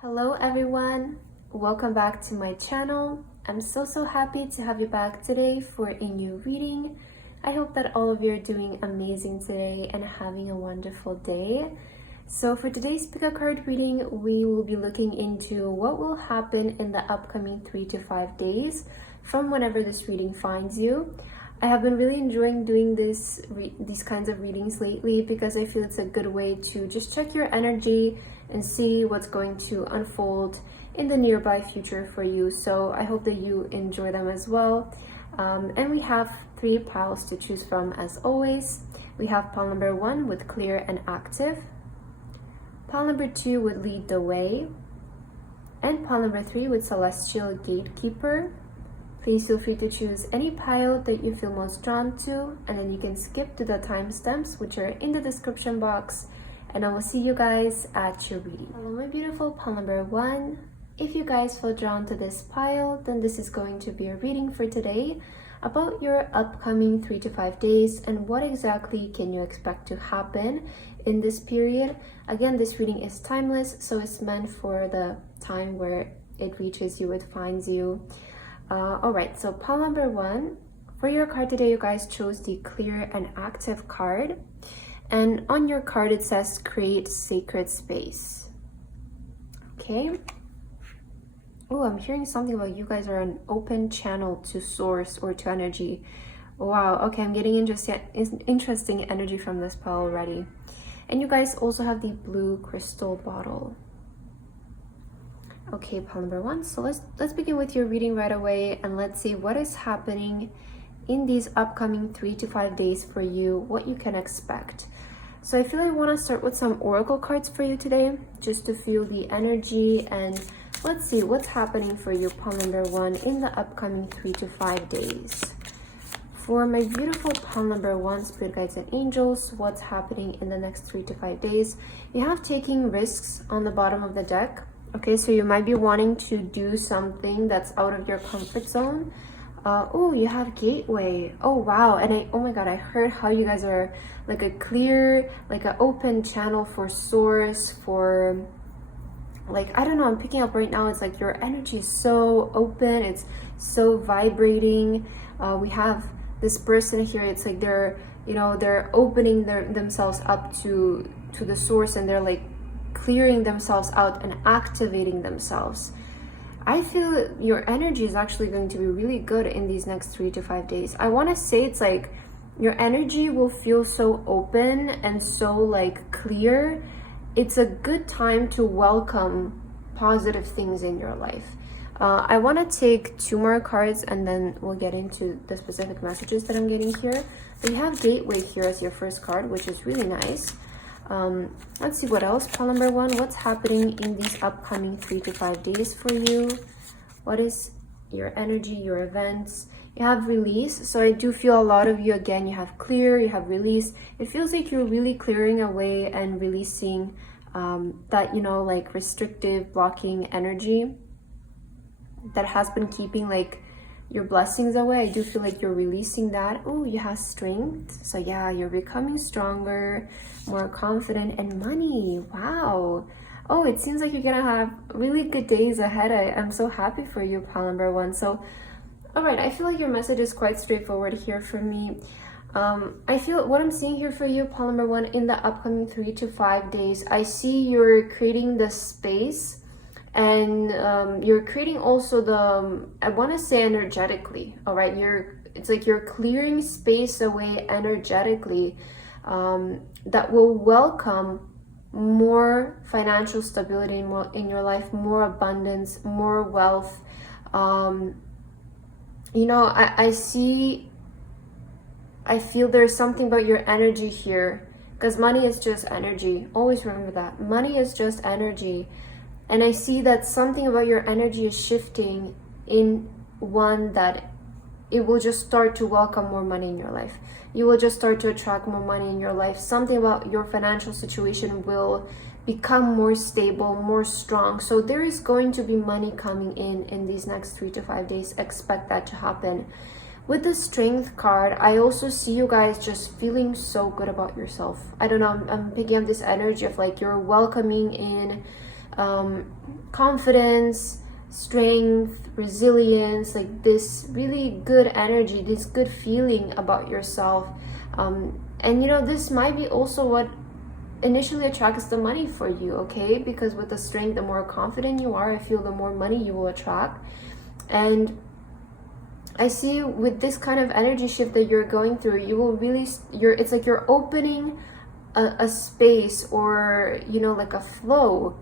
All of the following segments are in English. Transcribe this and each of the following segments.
Hello everyone, welcome back to my channel. I'm so happy to have you back today for a new reading. I hope that all of you are doing amazing today and having a wonderful day. So for today's pick a card reading, we will be looking into what will happen in the upcoming 3 to 5 days from whenever this reading finds you. I have been really enjoying doing these kinds of readings lately because I feel it's a good way to just check your energy and see what's going to unfold in the nearby future for you. So I hope that you enjoy them as well. And we have 3 piles to choose from as always. We have pile number 1 with clear and active, pile number 2 with lead the way, and pile number 3 with celestial gatekeeper. Please feel free to choose any pile that you feel most drawn to, and then you can skip to the timestamps which are in the description box, and I will see you guys at your reading. Hello my beautiful pile number 1. If you guys feel drawn to this pile, then this is going to be a reading for today about your upcoming 3 to 5 days and what exactly can you expect to happen in this period. Again, this reading is timeless, so it's meant for the time where it reaches you, it finds you. Alright, so pile number 1. For your card today, you guys chose the clear and active card. And on your card, it says create sacred space. Okay. Oh, I'm hearing something about you guys are an open channel to source or to energy. Wow, okay, I'm getting interesting energy from this pile already. And you guys also have the blue crystal bottle. Okay, pile number 1. So let's begin with your reading right away, and let's see what is happening in these upcoming 3 to 5 days for you, what you can expect. So I feel I want to start with some oracle cards for you today, just to feel the energy, and let's see what's happening for you, pile number 1, in the upcoming 3 to 5 days. For my beautiful pile number 1, spirit guides and angels, what's happening in the next 3 to 5 days? You have taking risks on the bottom of the deck. Okay, so you might be wanting to do something that's out of your comfort zone. Oh, you have gateway. Oh wow, and oh my god, I heard how you guys are like a clear, like an open channel for source, for like, I don't know, I'm picking up right now, it's like your energy is so open, it's so vibrating. We have this person here, it's like they're, you know, they're opening themselves up to the source, and they're like clearing themselves out and activating themselves. I feel your energy is actually going to be really good in these next 3 to 5 days. I want to say it's like your energy will feel so open and so like clear. It's a good time to welcome positive things in your life. I want to take 2 more cards and then we'll get into the specific messages that I'm getting here. So you have gateway here as your first card, which is really nice. Let's see what else. Pile number 1, what's happening in these upcoming 3 to 5 days for you? What is your energy, your events? You have release. So I do feel a lot of you, again, you have clear, you have release. It feels like you're really clearing away and releasing that, you know, like restrictive, blocking energy that has been keeping like your blessings away. I do feel like you're releasing that. Oh, you have strength. So yeah, you're becoming stronger, more confident, and money. Wow. Oh, it seems like you're gonna have really good days ahead. I'm so happy for you, pile number 1. So, all right, I feel like your message is quite straightforward here for me. I feel what I'm seeing here for you, pile number 1, in the upcoming 3 to 5 days, I see you're creating the space, and you're creating also the, I want to say energetically, all right, it's like you're clearing space away energetically that will welcome more financial stability in your life, more abundance, more wealth. You know, I feel there's something about your energy here, because money is just energy. Always remember that. Money is just energy. And I see that something about your energy is shifting in one that it will just start to welcome more money in your life. You will just start to attract more money in your life. Something about your financial situation will become more stable, more strong. So there is going to be money coming in these next 3 to 5 days. Expect that to happen. With the strength card, I also see you guys just feeling so good about yourself. I don't know, I'm picking up this energy of like you're welcoming in confidence, strength, resilience, like this really good energy, this good feeling about yourself. And you know, this might be also what initially attracts the money for you, okay? Because with the strength, the more confident you are, I feel the more money you will attract. And I see with this kind of energy shift that you're going through, you will really, it's like you're opening a space, or you know, like a flow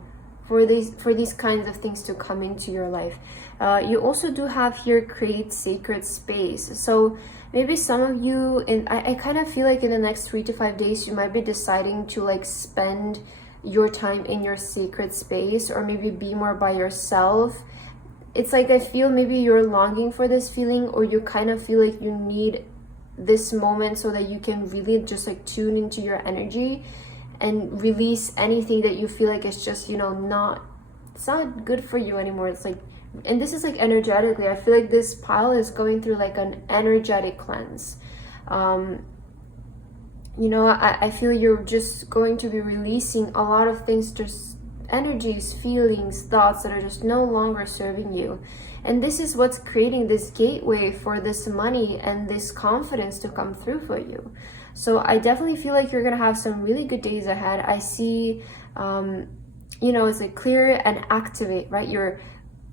for these kinds of things to come into your life. You also do have here create sacred space. So maybe some of you, and I kind of feel like in the next 3 to 5 days, you might be deciding to like spend your time in your sacred space, or maybe be more by yourself. It's like I feel maybe you're longing for this feeling, or you kind of feel like you need this moment so that you can really just like tune into your energy and release anything that you feel like it's just, you know, it's not good for you anymore. It's like, and this is like energetically, I feel like this pile is going through like an energetic cleanse. You know, I feel you're just going to be releasing a lot of things, just energies, feelings, thoughts that are just no longer serving you. And this is what's creating this gateway for this money and this confidence to come through for you. So I definitely feel like you're gonna have some really good days ahead. I see, you know, it's like clear and activate, right? You're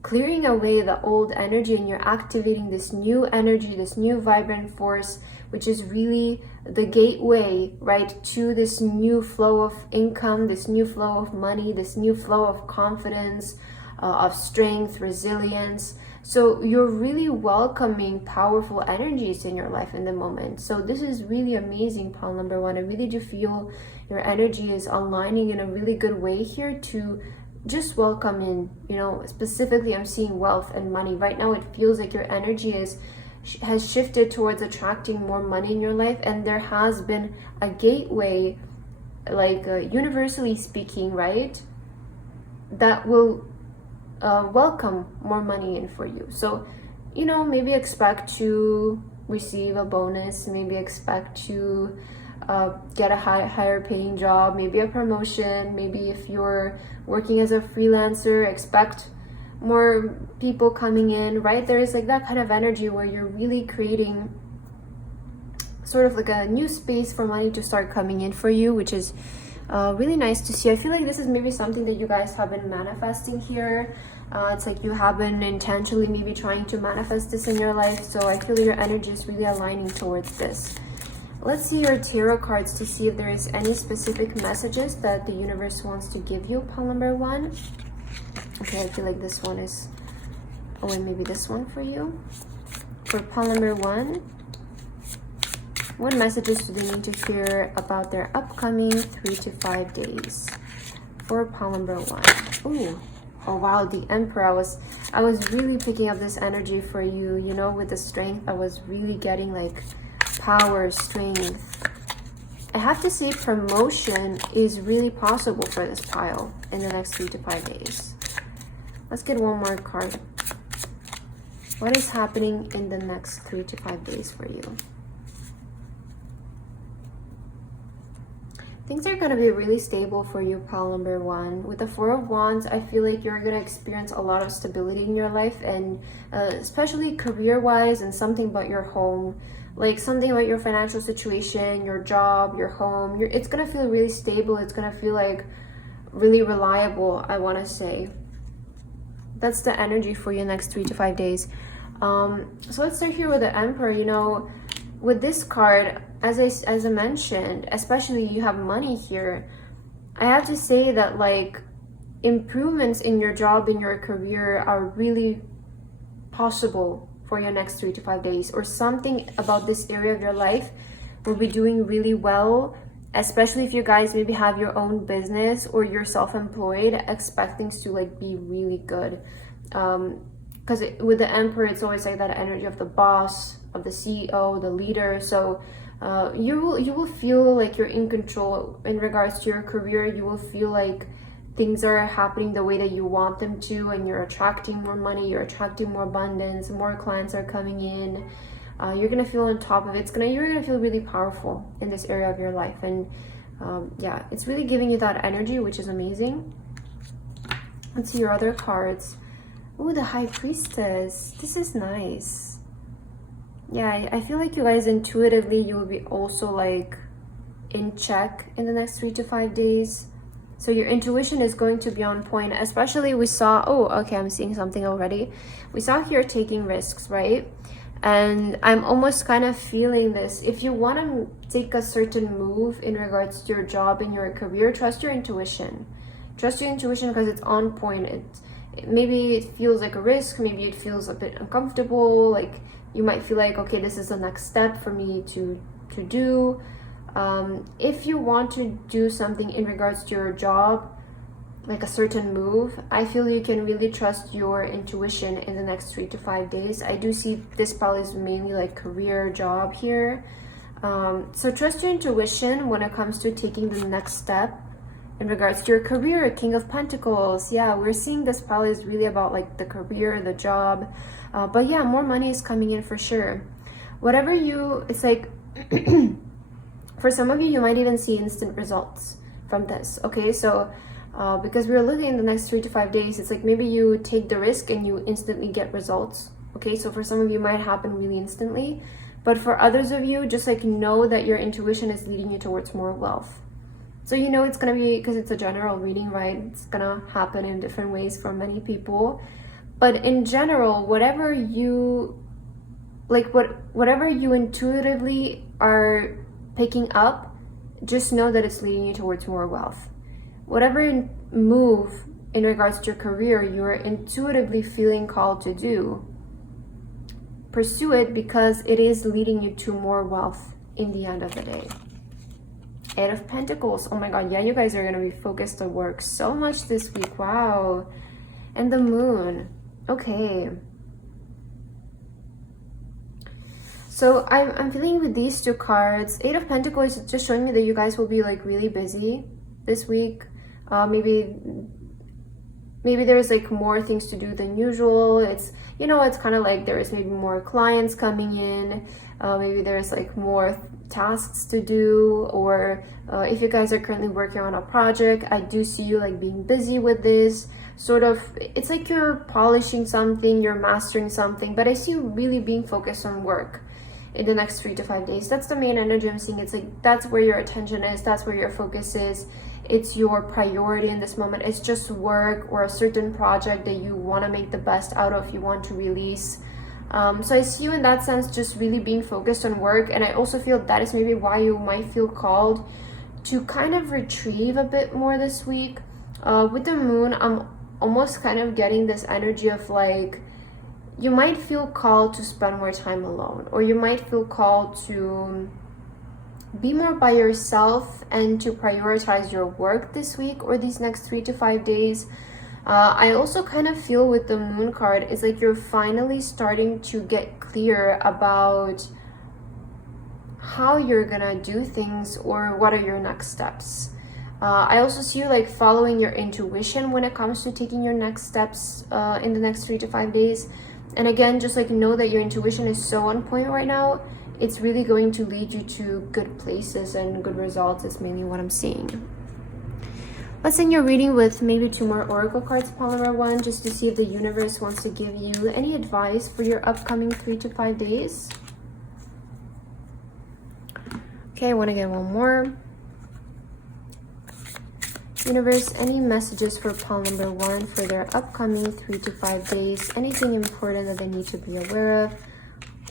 clearing away the old energy and you're activating this new energy, this new vibrant force, which is really the gateway, right, to this new flow of income, this new flow of money, this new flow of confidence, of strength, resilience. So you're really welcoming powerful energies in your life in the moment. So this is really amazing, pile number one. I really do feel your energy is aligning in a really good way here to just welcome in, you know, specifically I'm seeing wealth and money. Right now it feels like your energy has shifted towards attracting more money in your life, and there has been a gateway, like universally speaking, right, that will welcome more money in for you. So, you know, maybe expect to receive a bonus, maybe expect to get a higher paying job, maybe a promotion, maybe if you're working as a freelancer, expect more people coming in, right? There is like that kind of energy where you're really creating sort of like a new space for money to start coming in for you, which is really nice to see. I feel like this is maybe something that you guys have been manifesting here. It's like you have been intentionally maybe trying to manifest this in your life. So I feel your energy is really aligning towards this. Let's see your tarot cards to see if there is any specific messages that the universe wants to give you, pile number one. Okay, I feel like this one is, oh, and maybe this one for you. For pile number one, what messages do they need to hear about their upcoming 3 to 5 days? For pile number one. Ooh, oh wow, the Emperor. I was really picking up this energy for you, you know, with the strength. I was really getting like power, strength. I have to say promotion is really possible for this pile in the next 3 to 5 days. Let's get one more card. What is happening in the next 3 to 5 days for you? Things are going to be really stable for you, pile number one. With the Four of Wands, I feel like you're going to experience a lot of stability in your life, and especially career-wise, and something about your home, like something about your financial situation, your job, your home. It's going to feel really stable. It's going to feel like really reliable, I want to say. That's the energy for you next 3 to 5 days. So let's start here with the Emperor. You know, with this card, as I mentioned, especially you have money here, I have to say that like improvements in your job, in your career are really possible for your next 3 to 5 days, or something about this area of your life will be doing really well, especially if you guys maybe have your own business or you're self-employed. Expect things to like be really good, because with the Emperor, it's always like that energy of the boss, of the CEO, the leader. So you will feel like you're in control in regards to your career. You will feel like things are happening the way that you want them to, and you're attracting more money, you're attracting more abundance, more clients are coming in. You're gonna feel on top of it. You're gonna feel really powerful in this area of your life, and yeah, it's really giving you that energy, which is amazing. Let's see your other cards. Ooh, the High Priestess. This is nice. Yeah, I feel like you guys intuitively, you will be also like in check in the next 3 to 5 days. So your intuition is going to be on point, especially we saw, oh, okay, I'm seeing something already. We saw here taking risks, right? And I'm almost kind of feeling this. If you want to take a certain move in regards to your job and your career, trust your intuition. Trust your intuition because it's on point. Maybe it feels like a risk. Maybe it feels a bit uncomfortable. Like you might feel like, okay, this is the next step for me to do. If you want to do something in regards to your job, like a certain move, I feel you can really trust your intuition in the next 3 to 5 days. I do see this pile is mainly like career, job here. So trust your intuition when it comes to taking the next step in regards to your career. King of Pentacles. Yeah, we're seeing this pile is really about like the career, the job. But yeah, more money is coming in for sure. Whatever you, it's like, for some of you, you might even see instant results from this. Okay, so because we're looking in the next 3 to 5 days, it's like maybe you take the risk and you instantly get results. Okay, so for some of you, it might happen really instantly. But for others of you, just like know that your intuition is leading you towards more wealth. So you know it's gonna be, because it's a general reading, right? It's gonna happen in different ways for many people. But in general, whatever you like, whatever you intuitively are picking up, just know that it's leading you towards more wealth. Whatever move in regards to your career you're intuitively feeling called to do, pursue it because it is leading you to more wealth in the end of the day. 8 of Pentacles. Oh my god, yeah, you guys are going to be focused on work so much this week. Wow. And the Moon. Okay. So I'm feeling with these two cards, 8 of Pentacles is just showing me that you guys will be like really busy this week. Maybe there's like more things to do than usual. It's, you know, it's kind of like there is maybe more clients coming in. Maybe there's like more tasks to do, or if you guys are currently working on a project, I do see you like being busy with this. Sort of, it's like you're polishing something, you're mastering something, but I see you really being focused on work in the next 3 to 5 days. That's the main energy I'm seeing. It's like that's where your attention is, that's where your focus is. It's your priority in this moment. It's just work or a certain project that you want to make the best out of, you want to release. So I see you in that sense just really being focused on work, and I also feel that is maybe why you might feel called to kind of retrieve a bit more this week. With the Moon, I'm almost kind of getting this energy of like, you might feel called to spend more time alone, or you might feel called to be more by yourself and to prioritize your work this week or these next 3 to 5 days. I also kind of feel with the Moon card, it's like you're finally starting to get clear about how you're gonna do things or what are your next steps. I also see you like following your intuition when it comes to taking your next steps in the next 3 to 5 days. And again, just like know that your intuition is so on point right now. It's really going to lead you to good places and good results is mainly what I'm seeing. Let's end your reading with maybe 2 more Oracle cards, pile number 1, just to see if the universe wants to give you any advice for your upcoming 3 to 5 days. Okay, I want to get one more. Universe, any messages for pile number 1 for their upcoming 3 to 5 days? Anything important that they need to be aware of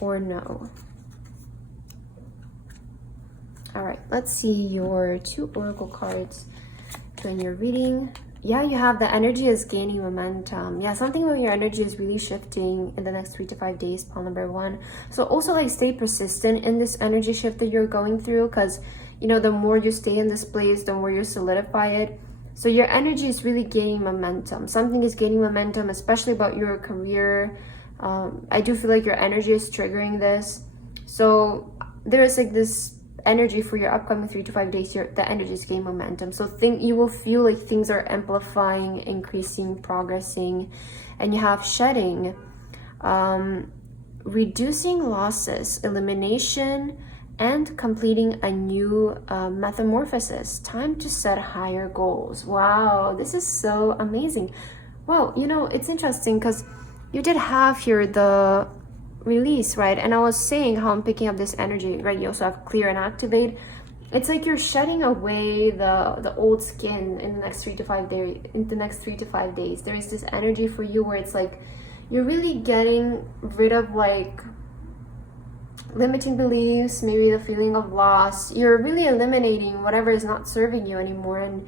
or no? All right, let's see your 2 Oracle cards to end your reading. Yeah, you have the energy is gaining momentum. Yeah, something about your energy is really shifting in the next 3 to 5 days, pile number 1. So also like stay persistent in this energy shift that you're going through, because you know, the more you stay in this place, the more you solidify it. So your energy is really gaining momentum. Something is gaining momentum, especially about your career. I do feel like your energy is triggering this. So there's like this energy for your upcoming 3 to 5 days. The energy is gaining momentum. So you will feel like things are amplifying, increasing, progressing, and you have shedding, reducing losses, elimination, and completing a new metamorphosis. Time to set higher goals. Wow, this is so amazing. Wow, you know, it's interesting because you did have here the release, right? And I was saying how I'm picking up this energy, right? You also have clear and activate. It's like you're shedding away the old skin in the next 3 to 5 days. In the next 3 to 5 days, there is this energy for you where it's like you're really getting rid of like limiting beliefs, maybe the feeling of loss. You're really eliminating whatever is not serving you anymore, and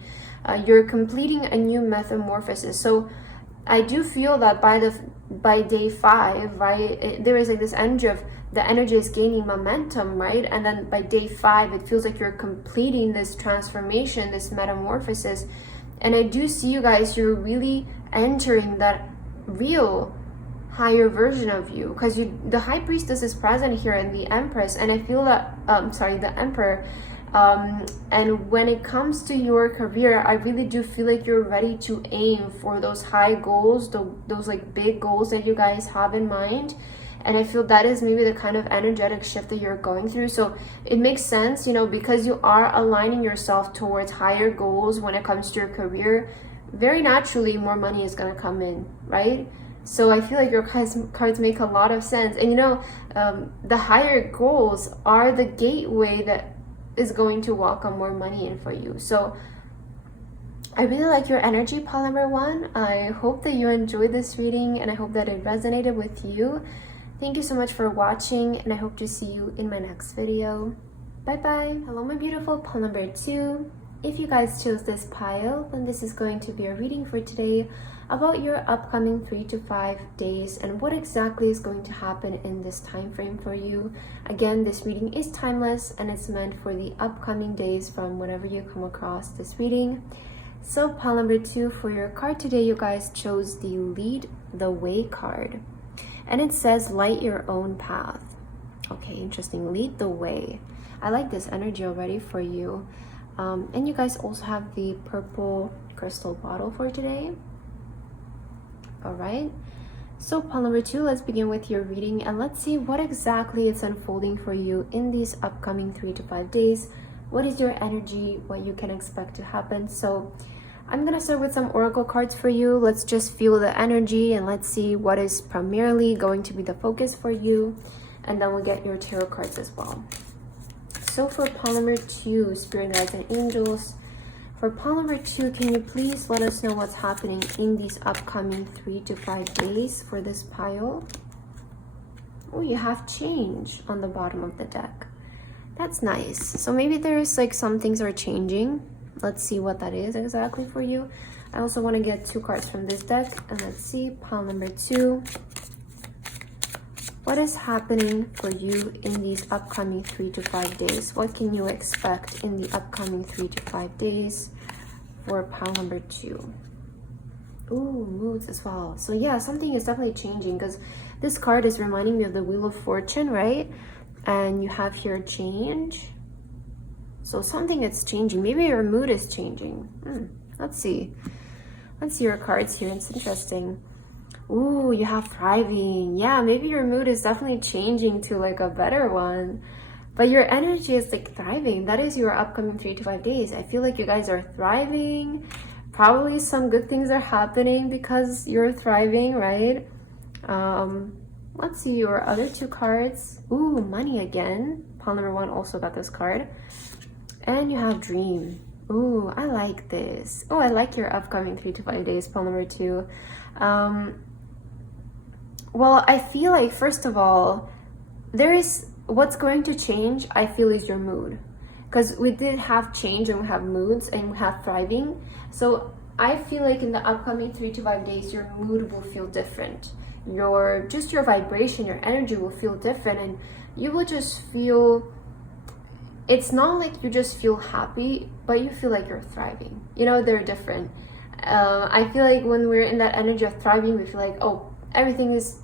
you're completing a new metamorphosis. So I do feel that by day 5, right, there is like this energy of the energy is gaining momentum, right? And then by day 5, it feels like you're completing this transformation, this metamorphosis. And I do see you guys, you're really entering that real higher version of you, because the high priestess is present here and the empress, and I feel that the emperor, and when it comes to your career, I really do feel like you're ready to aim for those high goals, those like big goals that you guys have in mind. And I feel that is maybe the kind of energetic shift that you're going through. So it makes sense, you know, because you are aligning yourself towards higher goals when it comes to your career, very naturally more money is going to come in, right? So I feel like your cards make a lot of sense. And you know, the higher goals are the gateway that is going to welcome more money in for you. So I really like your energy, pile number 1. I hope that you enjoyed this reading, and I hope that it resonated with you. Thank you so much for watching, and I hope to see you in my next video. Bye bye. Hello, my beautiful pile number 2. If you guys chose this pile, then this is going to be a reading for today about your upcoming 3 to 5 days and what exactly is going to happen in this time frame for you. Again, this reading is timeless and it's meant for the upcoming days from whenever you come across this reading. So pile number 2 for your card today, you guys chose the Lead the Way card. And it says light your own path. Okay, interesting. Lead the way. I like this energy already for you. And you guys also have the purple crystal bottle for today. All right. So pile number 2, let's begin with your reading and let's see what exactly is unfolding for you in these upcoming 3 to 5 days. What is your energy? What you can expect to happen? So I'm going to start with some oracle cards for you. Let's just feel the energy and let's see what is primarily going to be the focus for you. And then we'll get your tarot cards as well. So for pile number 2, Spirit Guides and Angels. For pile number 2, can you please let us know what's happening in these upcoming 3 to 5 days for this pile? Oh, you have change on the bottom of the deck. That's nice. So maybe there's like some things are changing. Let's see what that is exactly for you. I also want to get 2 cards from this deck. And let's see, pile number 2. What is happening for you in these upcoming 3 to 5 days? What can you expect in the upcoming 3 to 5 days for pile number 2? Ooh, moods as well. So yeah, something is definitely changing because this card is reminding me of the Wheel of Fortune, right? And you have here change. So something is changing. Maybe your mood is changing. Let's see. Let's see your cards here. It's interesting. Ooh, you have thriving. Yeah, maybe your mood is definitely changing to like a better one. But your energy is like thriving. That is your upcoming 3 to 5 days. I feel like you guys are thriving. Probably some good things are happening because you're thriving, right? Let's see your other 2 cards. Ooh, money again. Pile number 1 also got this card. And you have dream. Ooh, I like this. Oh, I like your upcoming 3 to 5 days, pile number 2. Well, I feel like, first of all, what's going to change, I feel, is your mood. Because we did have change and we have moods and we have thriving. So I feel like in the upcoming 3 to 5 days, your mood will feel different. Your vibration, your energy will feel different, and you will just feel, it's not like you just feel happy, but you feel like you're thriving. You know, they're different. I feel like when we're in that energy of thriving, we feel like, oh, everything is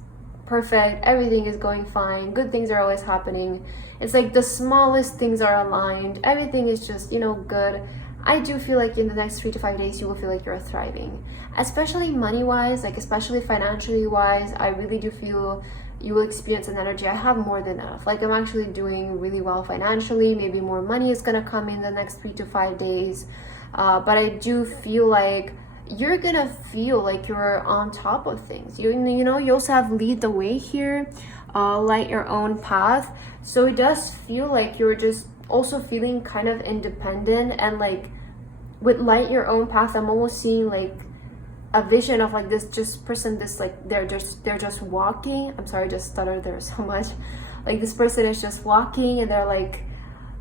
perfect, everything is going fine, good things are always happening. It's like the smallest things are aligned, everything is just, you know, good. I do feel like in the next 3 to 5 days, you will feel like you're thriving, especially money-wise, like especially financially-wise. I really do feel you will experience an energy. I have more than enough. Like I'm actually doing really well financially. Maybe more money is gonna come in the next 3 to 5 days. But I do feel like you're gonna feel like you're on top of things. You know, you also have lead the way here, light your own path. So it does feel like you're just also feeling kind of independent, and like with light your own path, I'm almost seeing like a vision of like this just person, this like they're just walking. I'm sorry, I just stuttered there so much. Like this person is just walking and they're like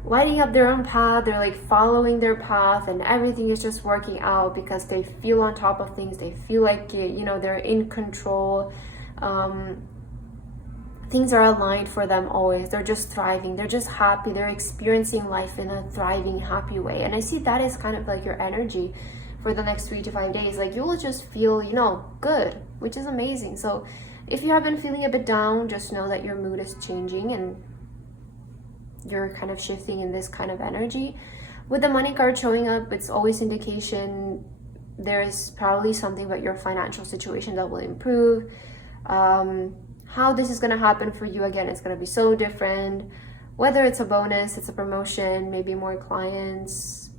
lighting up their own path, they're like following their path, and everything is just working out because they feel on top of things. They feel like, you know, they're in control. Things are aligned for them always. They're just thriving, they're just happy, they're experiencing life in a thriving, happy way. And I see that is kind of like your energy for the next 3 to 5 days. Like you will just feel, you know, good, which is amazing. So if you have been feeling a bit down, just know that your mood is changing and you're kind of shifting in this kind of energy. With the money card showing up, it's always indication there is probably something about your financial situation that will improve. How this is going to happen for you, again, it's going to be so different. Whether it's a bonus, it's a promotion, maybe more clients,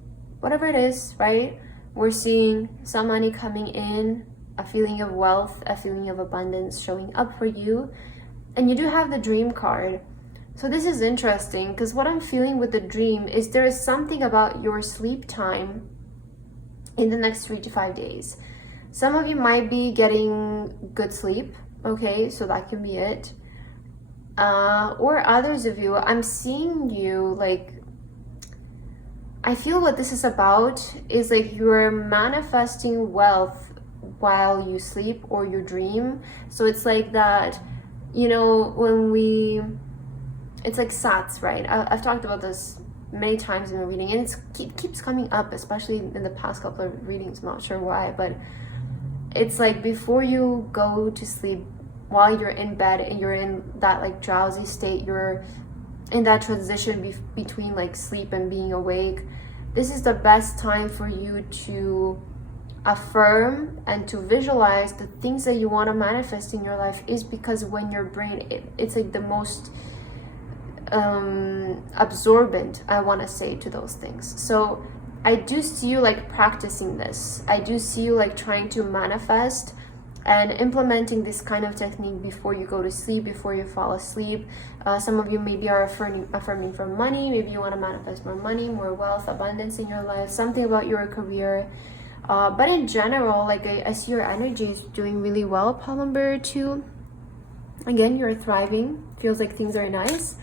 whatever it is, right? We're seeing some money coming in, a feeling of wealth, a feeling of abundance showing up for you. And you do have the dream card. So this is interesting because what I'm feeling with the dream is there is something about your sleep time in the next 3 to 5 days. Some of you might be getting good sleep, okay, so that can be it. Or others of you, I'm seeing you like, I feel what this is about is like you're manifesting wealth while you sleep or you dream. So it's like that, you know, it's like sats, right? I've talked about this many times in my reading, and it keeps coming up, especially in the past couple of readings. I'm not sure why, but it's like before you go to sleep, while you're in bed and you're in that like drowsy state, you're in that transition between like sleep and being awake. This is the best time for you to affirm and to visualize the things that you want to manifest in your life, is because when your brain, it's like the most absorbent, I want to say, to those things. So I do see you like practicing this. I do see you like trying to manifest and implementing this kind of technique before you go to sleep, before you fall asleep. Some of you maybe are affirming for money. Maybe you want to manifest more money, more wealth, abundance in your life, something about your career. But in general, like I see your energy is doing really well, pile number 2. Again, you're thriving. Feels like things are nice.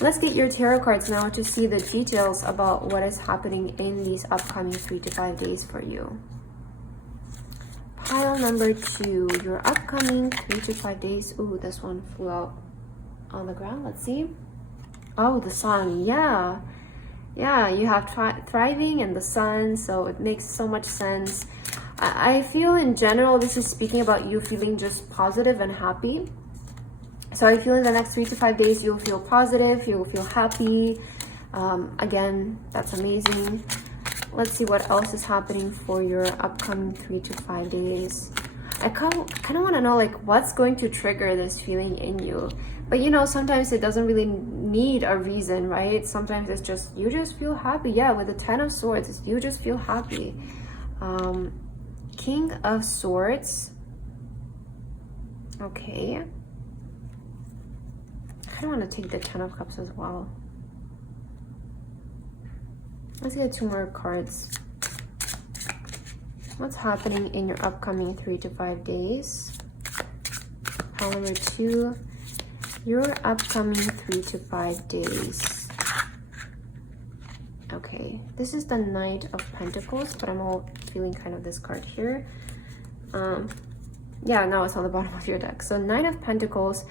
Let's get your tarot cards now to see the details about what is happening in these upcoming 3 to 5 days for you. Pile number 2, your upcoming 3 to 5 days. Ooh, this one flew out on the ground. Let's see. Oh, the sun. Yeah, you have thriving and the sun, so it makes so much sense. I feel in general this is speaking about you feeling just positive and happy. So I feel in the next 3 to 5 days you'll feel positive, you'll feel happy. Again, that's amazing. Let's see what else is happening for your upcoming 3 to 5 days. I kind of want to know like what's going to trigger this feeling in you. But you know, sometimes it doesn't really need a reason, right? Sometimes it's just, you just feel happy. Yeah, with the 10 of Swords, you just feel happy. King of Swords. Okay. I kind of want to take the 10 of Cups as well. Let's get 2 more cards. What's happening in your upcoming 3 to 5 days? Pile number 2. Your upcoming 3 to 5 days. Okay, this is the Knight of Pentacles, but I'm all feeling kind of this card here. Yeah, now it's on the bottom of your deck. So Knight of Pentacles,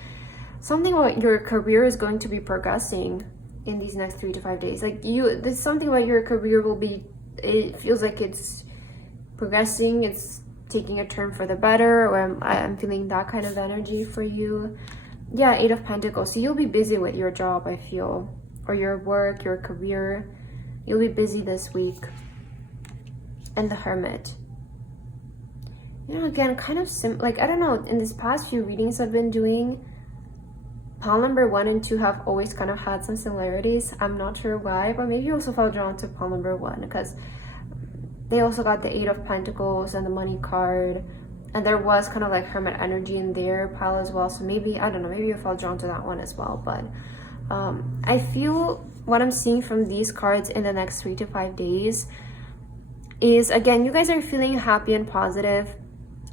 something about your career is going to be progressing in these next 3 to 5 days. Like there's something about your career will be, it feels like it's progressing, it's taking a turn for the better, or I'm feeling that kind of energy for you. Yeah, 8 of Pentacles. So you'll be busy with your job, I feel, or your work, your career. You'll be busy this week. And the Hermit. You know, again, kind of like, I don't know, in this past few readings I've been doing, pile number 1 and 2 have always kind of had some similarities. I'm not sure why, but maybe you also felt drawn to pile number 1 because They also got the Eight of Pentacles and the Money card. And there was kind of like Hermit energy in their pile as well. So maybe, I don't know, maybe you felt drawn to that one as well. But I feel what I'm seeing from these cards in the next 3 to 5 days is, again, you guys are feeling happy and positive.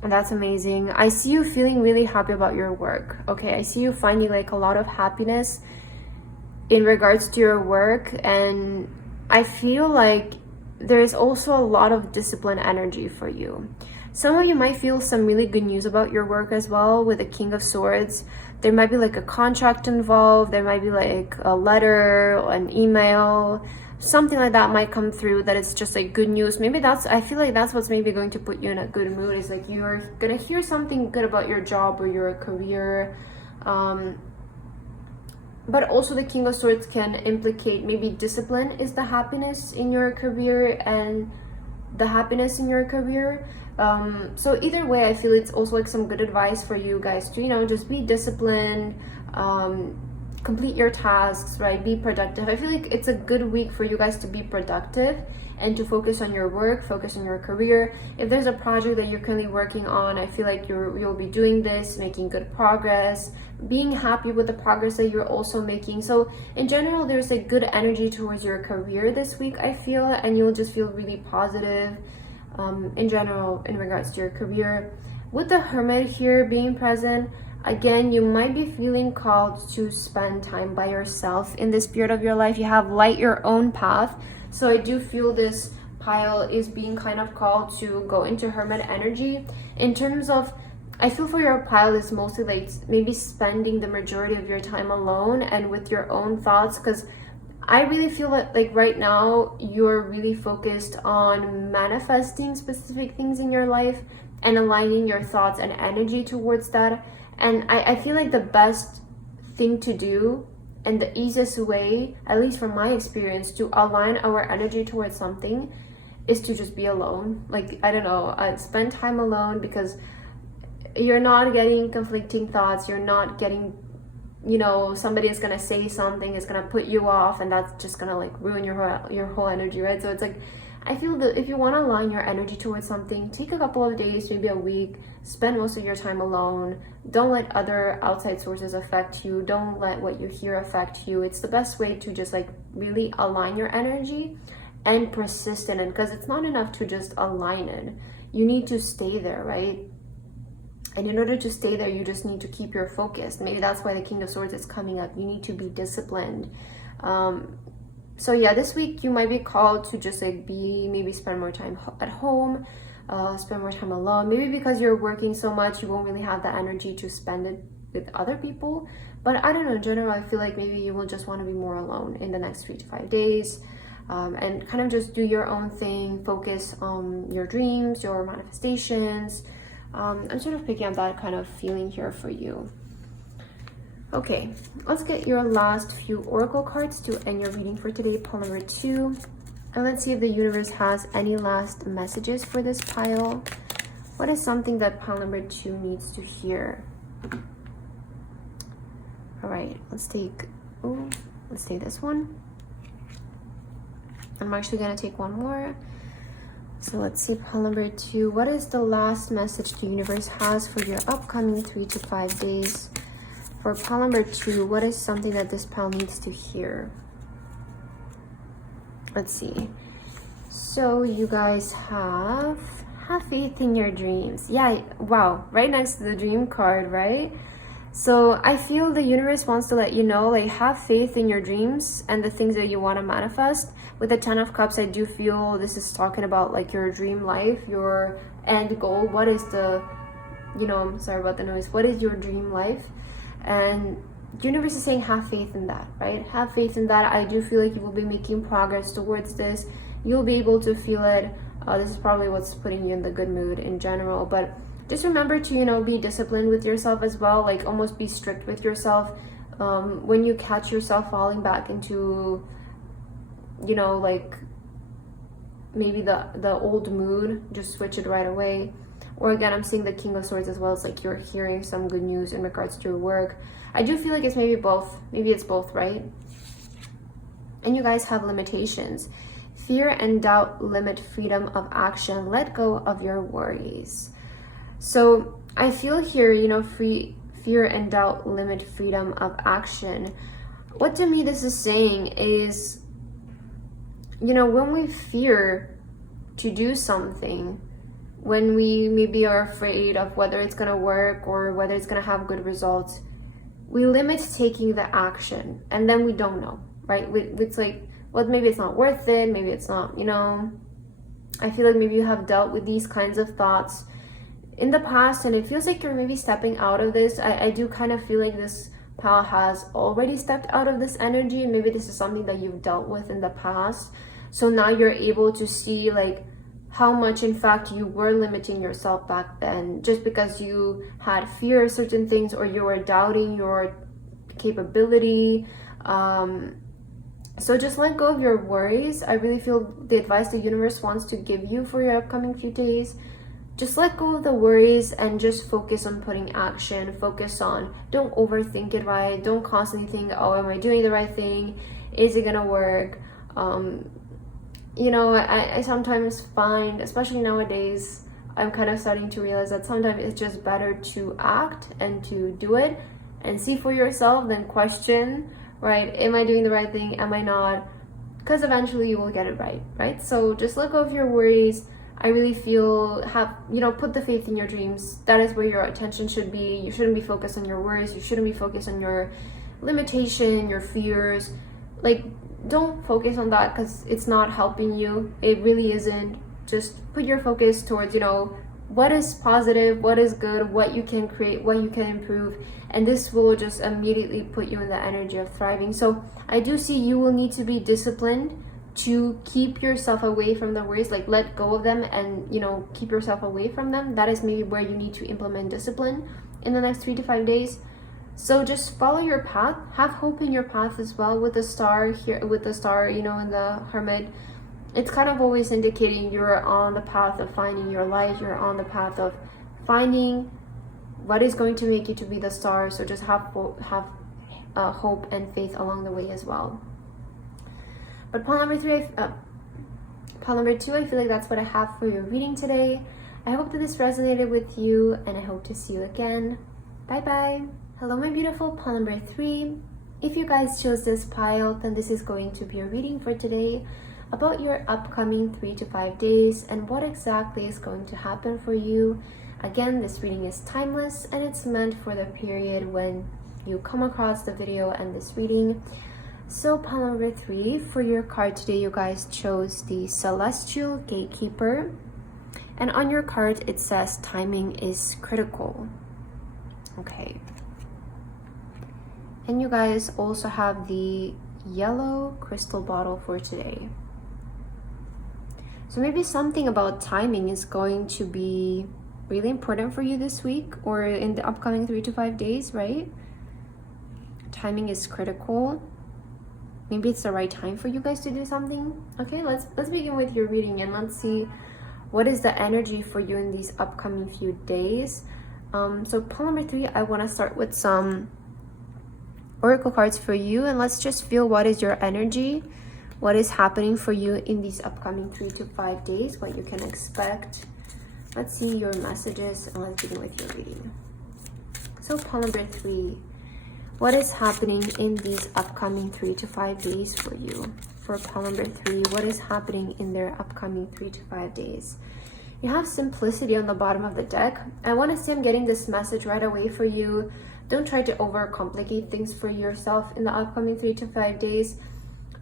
And that's amazing. I see you feeling really happy about your work. Okay, I see you finding like a lot of happiness in regards to your work. And I feel like there's also a lot of discipline energy for you. Some of you might feel some really good news about your work as well with the King of Swords. There might be like a contract involved. There might be like a letter, an email, something like that might come through that it's just like good news. Maybe I feel like that's what's maybe going to put you in a good mood, is like you're gonna hear something good about your job or your career. But also the King of Swords can implicate maybe discipline is the happiness in your career and the happiness in your career. So either way, I feel it's also like some good advice for you guys to, you know, just be disciplined, complete your tasks, right? Be productive. I feel like it's a good week for you guys to be productive and to focus on your work, focus on your career. If there's a project that you're currently working on, I feel like you'll be doing this, making good progress, being happy with the progress that you're also making. So in general, there's a good energy towards your career this week, I feel, and you'll just feel really positive in general in regards to your career. With the Hermit here being present, again, you might be feeling called to spend time by yourself in this period of your life. You have light your own path. So I do feel this pile is being kind of called to go into Hermit energy. In terms of, I feel for your pile is mostly like maybe spending the majority of your time alone and with your own thoughts, because I really feel like right now you're really focused on manifesting specific things in your life and aligning your thoughts and energy towards that. And I feel like the best thing to do and the easiest way, at least from my experience, to align our energy towards something is to just be alone. Like, I don't know, spend time alone, because you're not getting conflicting thoughts. You're not getting, you know, somebody is gonna say something, is gonna put you off, and that's just gonna like ruin your whole energy, right? So it's like, I feel that if you want to align your energy towards something, take a couple of days, maybe a week, spend most of your time alone. Don't let other outside sources affect you. Don't let what you hear affect you. It's the best way to just like really align your energy and persist in it, because it's not enough to just align it. You need to stay there, right? And in order to stay there, you just need to keep your focus. Maybe that's why the King of Swords is coming up. You need to be disciplined. So yeah, this week you might be called to just like maybe spend more time at home, spend more time alone. Maybe because you're working so much, you won't really have the energy to spend it with other people. But I don't know, in general, I feel like maybe you will just want to be more alone in the next 3 to 5 days, and kind of just do your own thing, focus on your dreams, your manifestations. I'm sort of picking up that kind of feeling here for you. Okay, let's get your last few oracle cards to end your reading for today, pile number 2. And let's see if the universe has any last messages for this pile. What is something that pile number 2 needs to hear? All right, let's take this one. I'm actually gonna take one more. So let's see, pile number 2. What is the last message the universe has for your upcoming 3 to 5 days? For pile number 2, what is something that this pile needs to hear? Let's see. So you guys have faith in your dreams. Yeah, wow, right next to the dream card, right? So I feel the universe wants to let you know, like, have faith in your dreams and the things that you want to manifest. With the 10 of Cups, I do feel this is talking about like your dream life, your end goal. What is the, I'm sorry about the noise. What is your dream life? And the universe is saying have faith in that, right? Have faith in that. I do feel like you will be making progress towards this. You'll be able to feel it. This is probably what's putting you in the good mood in general. But just remember to, be disciplined with yourself as well. Like, almost be strict with yourself. When you catch yourself falling back into, like maybe the old mood, just switch it right away. Or again, I'm seeing the King of Swords as well. It's like you're hearing some good news in regards to your work. I do feel like it's maybe both. Maybe it's both, right? And you guys have limitations. fear and doubt limit freedom of action. Let go of your worries. So I feel here, you know, fear and doubt limit freedom of action. What to me this is saying is, you know, when we fear to do something, when we maybe are afraid of whether it's going to work or whether it's going to have good results, we limit taking the action, and then we don't know, right? It's like, well, maybe it's not worth it, maybe it's not, you know. I feel like maybe you have dealt with these kinds of thoughts in the past, and it feels like you're maybe stepping out of this. I do kind of feel like this pal has already stepped out of this energy, and maybe this is something that you've dealt with in the past. So now you're able to see like how much in fact you were limiting yourself back then, just because you had fear of certain things, or you were doubting your capability. So just let go of your worries. I really feel the advice the universe wants to give you for your upcoming few days, just let go of the worries and just focus on putting action. Focus on, don't overthink it, right? Don't constantly think, oh, am I doing the right thing? Is it gonna work? You know, I sometimes find, especially nowadays, I'm kind of starting to realize that sometimes it's just better to act and to do it and see for yourself than question, right? Am I doing the right thing? Am I not? Because eventually you will get it right, right? So just let go of your worries. I really feel, you know, put the faith in your dreams. That is where your attention should be. You shouldn't be focused on your worries. You shouldn't be focused on your limitation, your fears. Like, don't focus on that, because it's not helping you. It really isn't. Just put your focus towards, you know, what is positive, what is good, what you can create, what you can improve, and this will just immediately put you in the energy of thriving. So I do see you will need to be disciplined to keep yourself away from the worries, like let go of them and, you know, keep yourself away from them. That is maybe where you need to implement discipline in the next 3 to 5 days. So just follow your path, have hope in your path as well. With the star here, with the star, you know, in the Hermit, it's kind of always indicating you're on the path of finding your light. You're on the path of finding what is going to make you to be the star. So just have hope and faith along the way as well. But pile number two, I feel like that's what I have for your reading today. I hope that this resonated with you, and I hope to see you again. Bye bye. Hello, my beautiful pile number 3. If you guys chose this pile, then this is going to be a reading for today about your upcoming 3 to 5 days and what exactly is going to happen for you. Again, this reading is timeless, and it's meant for the period when you come across the video and this reading. So pile number 3, for your card today, you guys chose the Celestial Gatekeeper, and on your card it says timing is critical. Okay, and you guys also have the yellow crystal bottle for today. So maybe something about timing is going to be really important for you this week or in the upcoming 3 to 5 days, right? Timing is critical. Maybe it's the right time for you guys to do something. Okay, let's begin with your reading, and let's see what is the energy for you in these upcoming few days. So pile number 3, I want to start with some oracle cards for you, and let's just feel what is your energy, what is happening for you in these upcoming 3 to 5 days, what you can expect. Let's see your messages, and let's begin with your reading. So pile number 3, what is happening in these upcoming 3 to 5 days for you? For pile number 3, what is happening in their upcoming 3 to 5 days? You have simplicity on the bottom of the deck. I want to say I'm getting this message right away for you. Don't try to overcomplicate things for yourself in the upcoming 3 to 5 days.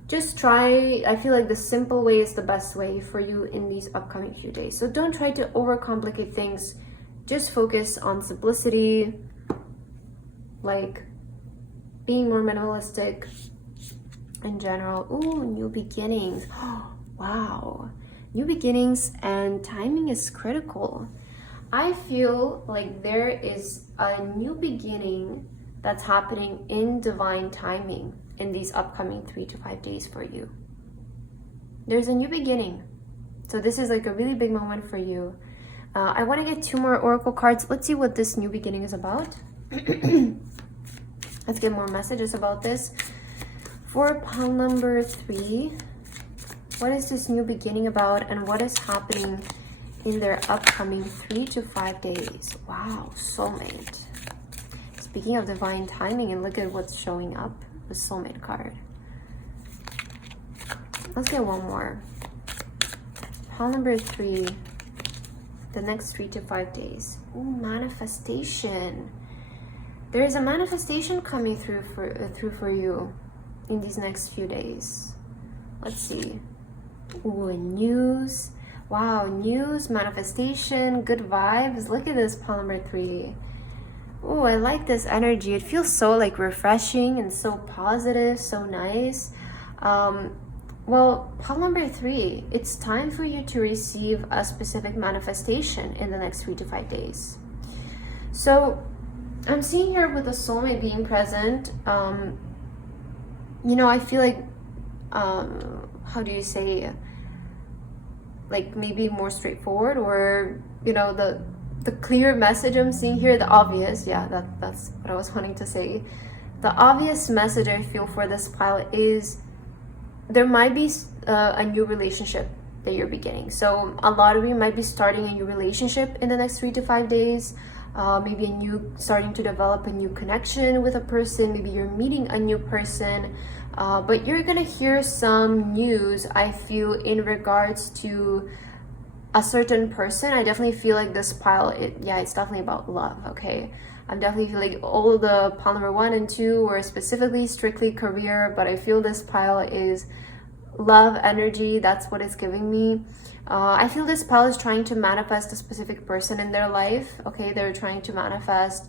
Just try, I feel like the simple way is the best way for you in these upcoming few days. So don't try to overcomplicate things. Just focus on simplicity, like being more minimalistic in general. Ooh, new beginnings. Wow. New beginnings, and timing is critical. I feel like there is a new beginning that's happening in divine timing in these upcoming 3 to 5 days for you. There's a new beginning. So this is like a really big moment for you. I want to get 2 more oracle cards. Let's see what this new beginning is about. Let's get more messages about this. For pile number 3, What is this new beginning about, and what is happening in their upcoming 3 to 5 days? Wow, soulmate. Speaking of divine timing, and look at what's showing up, the soulmate card. Let's get one more. Pile number 3, the next 3 to 5 days. Ooh, manifestation. There is a manifestation coming through for you in these next few days. Let's see. Ooh, news. Wow, news, manifestation, good vibes. Look at this, pile number 3. Ooh, I like this energy. It feels so like refreshing and so positive, so nice. Well, pile number 3, it's time for you to receive a specific manifestation in the next 3 to 5 days. So I'm seeing here with the soulmate being present, you know, I feel like, how do you say, like maybe more straightforward, or, you know, the clear message I'm seeing here, the obvious, yeah, that's what I was wanting to say. The obvious message I feel for this pile is there might be a new relationship that you're beginning. So a lot of you might be starting a new relationship in the next 3 to 5 days. Maybe starting to develop a new connection with a person. Maybe you're meeting a new person. But you're gonna hear some news, I feel, in regards to a certain person. I definitely feel like this pile, it's definitely about love, okay? I'm definitely feeling all the pile number 1 and 2 were specifically strictly career, but I feel this pile is love energy. That's what it's giving me. I feel this pile is trying to manifest a specific person in their life, okay? They're trying to manifest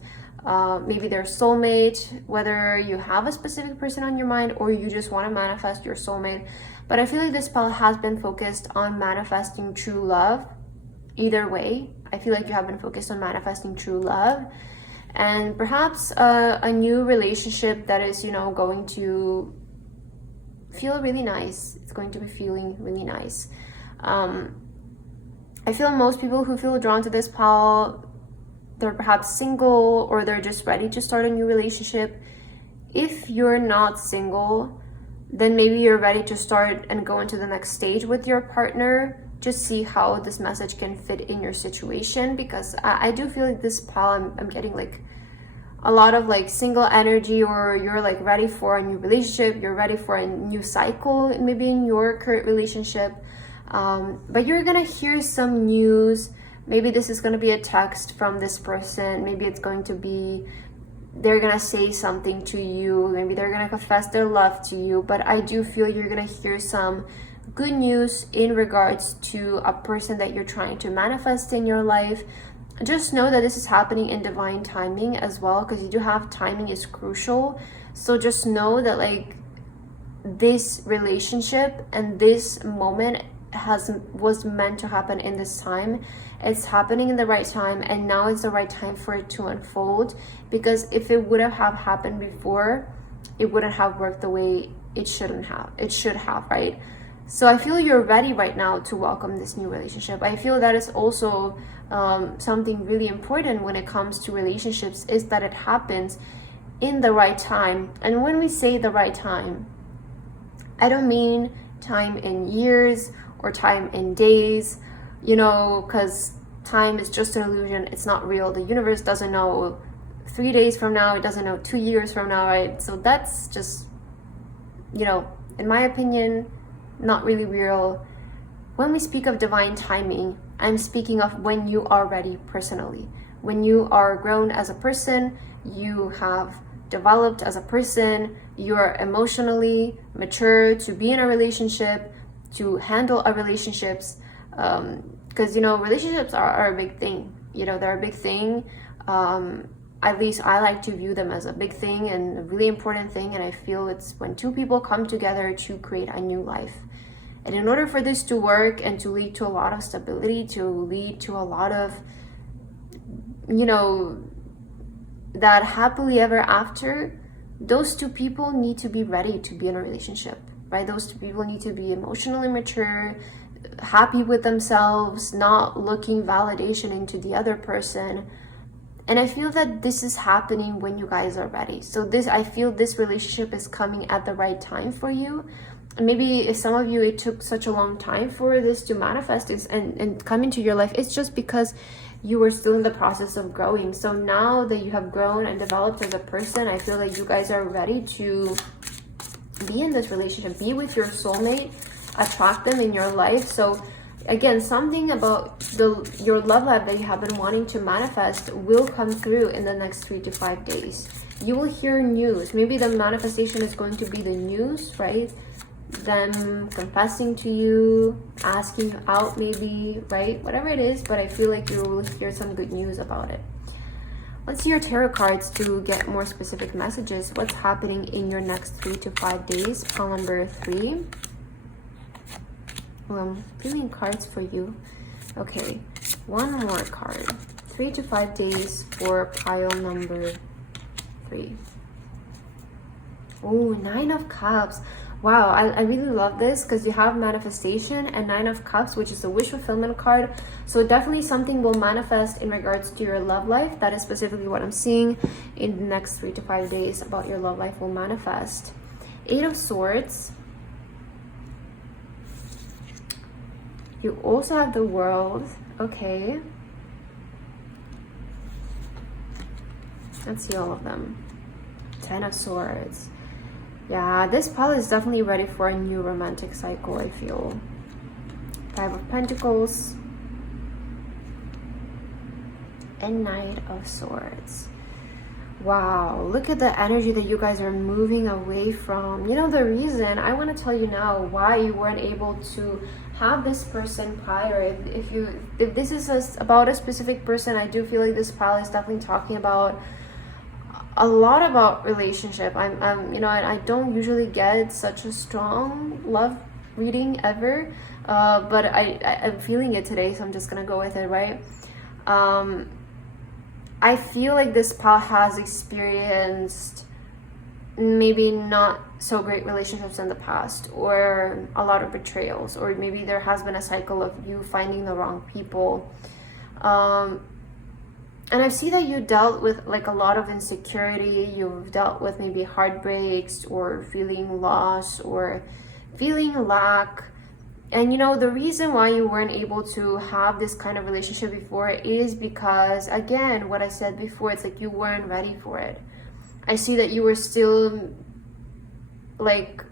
maybe their soulmate, whether you have a specific person on your mind or you just want to manifest your soulmate. But I feel like this pile has been focused on manifesting true love. Either way, I feel like you have been focused on manifesting true love, and perhaps a new relationship that is, you know, going to feel really nice. It's going to be feeling really nice. I feel most people who feel drawn to this pile, they're perhaps single, or they're just ready to start a new relationship. If you're not single, then maybe you're ready to start and go into the next stage with your partner. Just see how this message can fit in your situation, because I do feel like this pile, I'm getting like a lot of like single energy, or you're like ready for a new relationship, you're ready for a new cycle maybe in your current relationship. But you're gonna hear some news. Maybe this is gonna be a text from this person. Maybe it's going to be, they're gonna say something to you. Maybe they're gonna confess their love to you. But I do feel you're gonna hear some good news in regards to a person that you're trying to manifest in your life. Just know that this is happening in divine timing as well, because you do have timing is crucial. So just know that like this relationship and this moment was meant to happen in this time. It's happening in the right time, and now is the right time for it to unfold, because if it would have happened before, it wouldn't have worked the way it should have, right? So I feel you're ready right now to welcome this new relationship. I feel that is also something really important when it comes to relationships, is that it happens in the right time. And when we say the right time, I don't mean time in years or time in days, you know, because time is just an illusion. It's not real. The universe doesn't know 3 days from now. It doesn't know 2 years from now, right? So that's just, you know, in my opinion, not really real. When we speak of divine timing, I'm speaking of when you are ready personally. When you are grown as a person, you have developed as a person, you're emotionally mature to be in a relationship, to handle a relationships, because, you know, relationships are a big thing. You know, they're a big thing. At least I like to view them as a big thing and a really important thing. And I feel it's when two people come together to create a new life. And in order for this to work and to lead to a lot of stability, to lead to a lot of, you know, that happily ever after, those two people need to be ready to be in a relationship, right? Those two people need to be emotionally mature, happy with themselves, not looking validation into the other person. And I feel that this is happening when you guys are ready. So I feel this relationship is coming at the right time for you. maybe some of you, it took such a long time for this to manifest and come into your life. It's just because you were still in the process of growing. So now that you have grown and developed as a person, I feel like you guys are ready to be in this relationship, be with your soulmate, attract them in your life. So again, something about your love life that you have been wanting to manifest will come through in the next 3 to 5 days. You will hear news. Maybe the manifestation is going to be the news, right? Them confessing to you, asking you out maybe, right? Whatever it is, but I feel like you will hear some good news about it. Let's see your tarot cards to get more specific messages. What's happening in your next 3 to 5 days? Pile number 3. Well, I'm feeling cards for you. Okay, one more card. 3 to 5 days for pile number 3. Oh, 9 of Cups. Wow, I really love this because you have manifestation and 9 of Cups, which is the wish fulfillment card. So definitely something will manifest in regards to your love life. That is specifically what I'm seeing in the next 3 to 5 days about your love life will manifest. 8 of Swords. You also have the World. Okay. Let's see all of them. 10 of Swords. Yeah, this pile is definitely ready for a new romantic cycle, I feel. 5 of Pentacles. And Knight of Swords. Wow, look at the energy that you guys are moving away from. You know, the reason, I want to tell you now why you weren't able to have this person prior. If this is about a specific person, I do feel like this pile is definitely talking about a lot about relationship. I'm you know, I don't usually get such a strong love reading ever, but I'm feeling it today, so I'm just gonna go with it, right? I feel like this pal has experienced maybe not so great relationships in the past, or a lot of betrayals, or maybe there has been a cycle of you finding the wrong people. And I see that you dealt with like a lot of insecurity. You've dealt with maybe heartbreaks or feeling loss or feeling lack. And you know, the reason why you weren't able to have this kind of relationship before is because, again, what I said before, it's like you weren't ready for it. I see that you were still like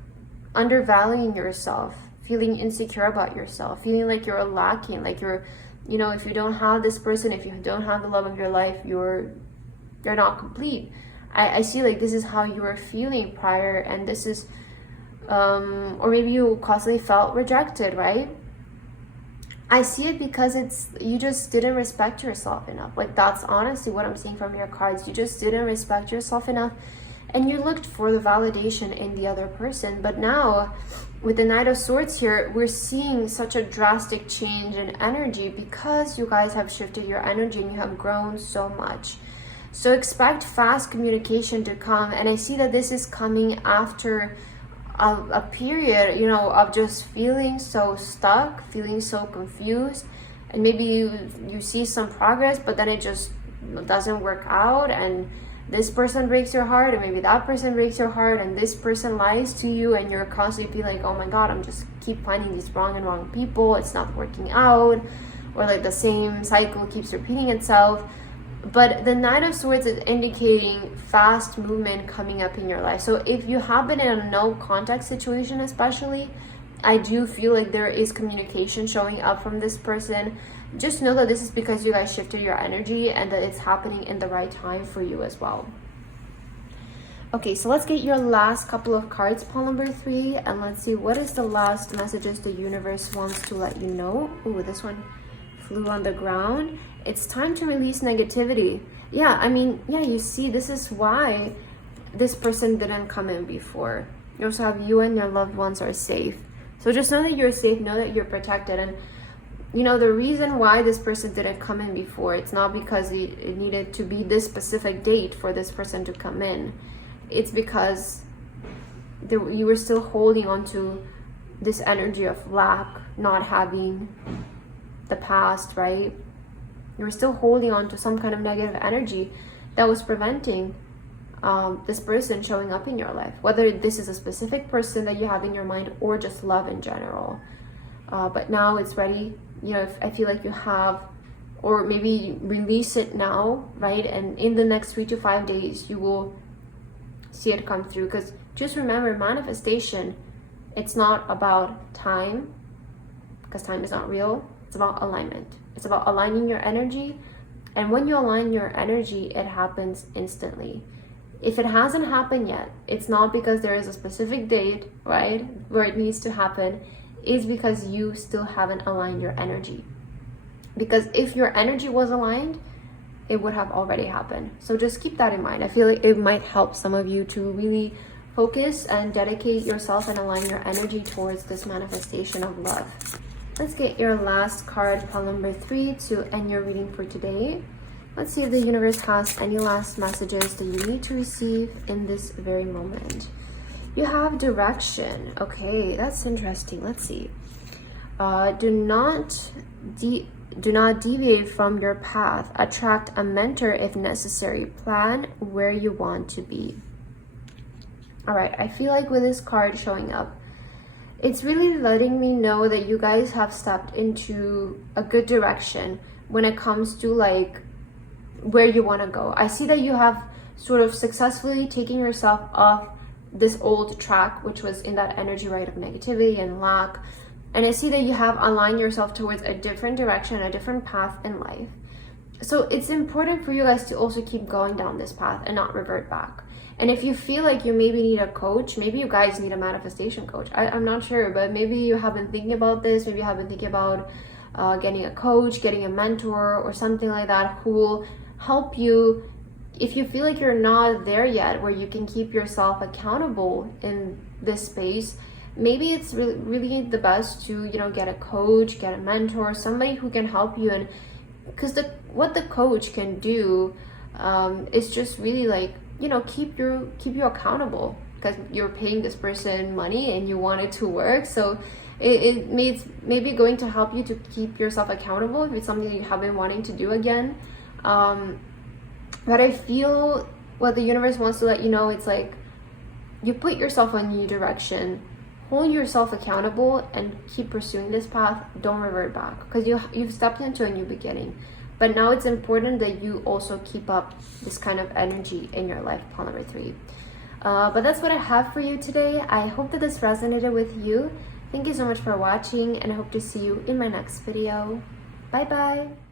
undervaluing yourself, feeling insecure about yourself, feeling like you're lacking, like you're, you know, if you don't have this person, if you don't have the love of your life, you're not complete. I see like this is how you were feeling prior, and this is or maybe you constantly felt rejected, right? I see it because it's, you just didn't respect yourself enough. Like, that's honestly what I'm seeing from your cards. You just didn't respect yourself enough, and you looked for the validation in the other person. But now with the Knight of Swords here, we're seeing such a drastic change in energy because you guys have shifted your energy and you have grown so much. So expect fast communication to come, and I see that this is coming after a period, you know, of just feeling so stuck, feeling so confused, and maybe you see some progress, but then it just doesn't work out, and this person breaks your heart, and maybe that person breaks your heart, and this person lies to you, and you're constantly feeling like, oh my god, I'm just keep finding these wrong people, it's not working out, or like the same cycle keeps repeating itself. But the Knight of Swords is indicating fast movement coming up in your life. So if you have been in a no contact situation especially, I do feel like there is communication showing up from this person. Just know that this is because you guys shifted your energy and that it's happening in the right time for you as well. Okay, so let's get your last couple of cards, pile number 3, and let's see what is the last messages the universe wants to let you know. Ooh, this one flew on the ground. It's time to release negativity. Yeah, I mean, yeah, you see, this is why this person didn't come in before. You also have you and your loved ones are safe. So just know that you're safe, know that you're protected. And you know, the reason why this person didn't come in before, it's not because it needed to be this specific date for this person to come in. It's because you were still holding on to this energy of lack, not having the past, right? You were still holding on to some kind of negative energy that was preventing this person showing up in your life, whether this is a specific person that you have in your mind or just love in general. But now it's ready. You know, if I feel like you have, or maybe release it now, right? And in the next 3 to 5 days, you will see it come through. Because just remember, manifestation, it's not about time, because time is not real. It's about alignment. It's about aligning your energy. And when you align your energy, it happens instantly. If it hasn't happened yet, it's not because there is a specific date, right, where it needs to happen. It's because you still haven't aligned your energy. Because if your energy was aligned, it would have already happened. So just keep that in mind. I feel like it might help some of you to really focus and dedicate yourself and align your energy towards this manifestation of love. Let's get your last card, pile number 3, to end your reading for today. Let's see if the universe has any last messages that you need to receive in this very moment. You have direction. Okay, that's interesting. Let's see. Do not deviate from your path. Attract a mentor if necessary. Plan where you want to be. All right, I feel like with this card showing up, it's really letting me know that you guys have stepped into a good direction when it comes to like where you want to go. I see that you have sort of successfully taken yourself off this old track, which was in that energy, right, of negativity and lack. And I see that you have aligned yourself towards a different direction, a different path in life. So it's important for you guys to also keep going down this path and not revert back. And if you feel like you maybe need a coach, maybe you guys need a manifestation coach. I'm not sure, but maybe you have been thinking about this. Maybe you have been thinking about getting a coach, getting a mentor or something like that who will help you. If you feel like you're not there yet where you can keep yourself accountable in this space, maybe it's really the best to, you know, get a coach, get a mentor, somebody who can help you. And because what the coach can do is just really like, you know, keep you accountable, because you're paying this person money and you want it to work. So it maybe going to help you to keep yourself accountable if it's something that you have been wanting to do again. But I feel what the universe wants to let you know, it's like you put yourself on a new direction, hold yourself accountable, and keep pursuing this path. Don't revert back, because you've stepped into a new beginning. But now it's important that you also keep up this kind of energy in your life, pile number 3. But that's what I have for you today. I hope that this resonated with you. Thank you so much for watching, and I hope to see you in my next video. Bye bye.